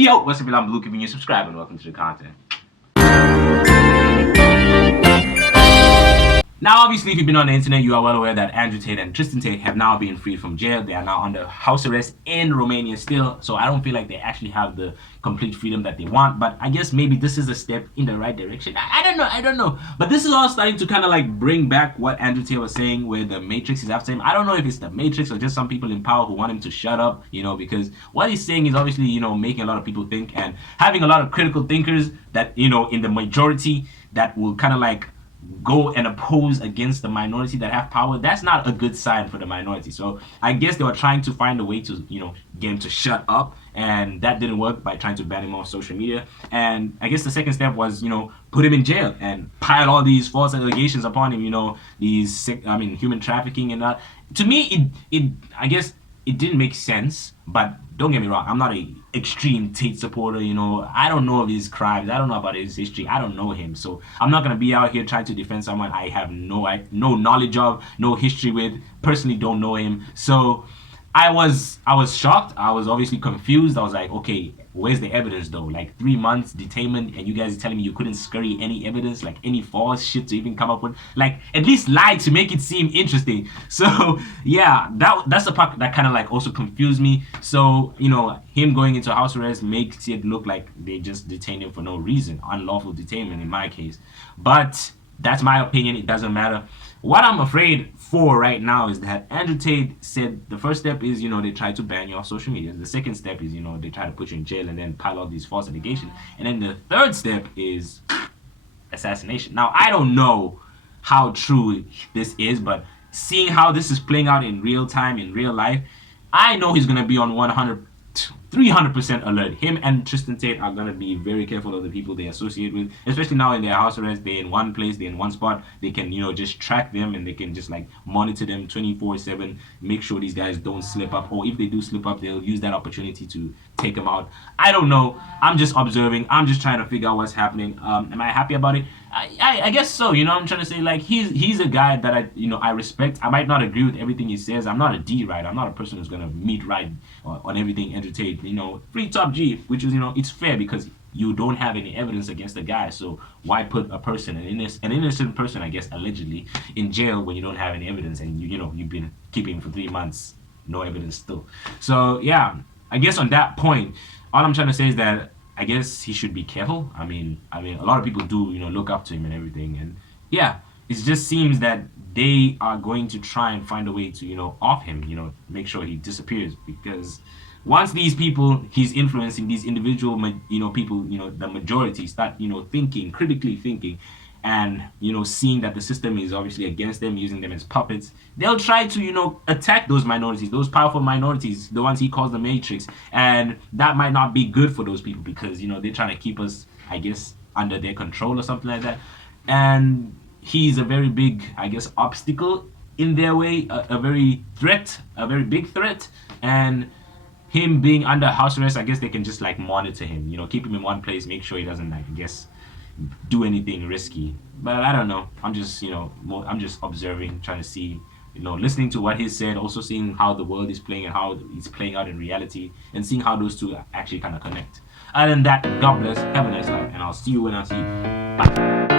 Yo, what's up, I'm Luke, giving you subscribe and welcome to the content. Now, obviously, if you've been on the internet, you are well aware that Andrew Tate and Tristan Tate have now been freed from jail. They are now under house arrest in Romania still, so I don't feel like they actually have the complete freedom that they want, but I guess maybe this is a step in the right direction. I don't know. But this is all starting to kind of like bring back what Andrew Tate was saying, where the Matrix is after him. I don't know if it's the Matrix or just some people in power who want him to shut up, because what he's saying is obviously, making a lot of people think and having a lot of critical thinkers that, in the majority that will kind of like go and oppose against the minority that have power. That's not a good sign for the minority. So I guess they were trying to find a way to get him to shut up, and that didn't work by trying to ban him off social media. And I guess the second step was put him in jail and pile all these false allegations upon him, these human trafficking and that. To me, I guess it didn't make sense, but don't get me wrong, I'm not a extreme Tate supporter. I don't know of his crimes, I don't know about his history, I don't know him, so I'm not gonna be out here trying to defend someone I have no knowledge of, no history with, personally don't know him. So I was shocked. I was obviously confused. I was like, okay, where's the evidence though? Like 3 months detainment, and you guys are telling me you couldn't scurry any evidence, like any false shit to even come up with, like at least lie to make it seem interesting. So yeah, that's the part that kind of like also confused me. So him going into house arrest makes it look like they just detained him for no reason, unlawful detainment in my case. But that's my opinion. It doesn't matter. What I'm afraid for right now is that Andrew Tate said the first step is, they try to ban you off social media. The second step is, they try to put you in jail and then pile all these false allegations. And then the third step is assassination. Now, I don't know how true this is, but seeing how this is playing out in real time, in real life, I know he's going to be on 300% alert. Him and Tristan Tate are going to be very careful of the people they associate with, especially now in their house arrest. They're in one place, they're in one spot. They can, just track them, and they can just like monitor them 24/7, make sure these guys don't slip up, or if they do slip up, they'll use that opportunity to take them out. I don't know. I'm just observing. I'm just trying to figure out what's happening. Am I happy about it? I guess so. I'm trying to say, like, he's a guy that I respect. I might not agree with everything he says. I'm not a D right. I'm not a person who's gonna meet right on everything Andrew Tate. Free top G, which is it's fair because you don't have any evidence against the guy. So why put a person, an innocent person, I guess allegedly, in jail when you don't have any evidence, and you've been keeping him for 3 months, no evidence still. So yeah, I guess on that point, all I'm trying to say is that I guess he should be careful. I mean, a lot of people do, look up to him and everything. And yeah, it just seems that they are going to try and find a way to, off him, make sure he disappears. Because once these people he's influencing, these individual, people, the majority start, critically thinking, and seeing that the system is obviously against them, using them as puppets, they'll try to attack those minorities, those powerful minorities, the ones he calls the Matrix. And that might not be good for those people, because they're trying to keep us, I guess, under their control or something like that. And he's a very big, I guess, obstacle in their way, a very big threat. And him being under house arrest, I guess they can just like monitor him, keep him in one place, make sure he doesn't, like, I guess, do anything risky. But I don't know. I'm just, I'm just observing, trying to see, listening to what he said, also seeing how the world is playing and how it's playing out in reality, and seeing how those two actually kind of connect. Other than that, God bless, have a nice life, and I'll see you when I see you. Bye.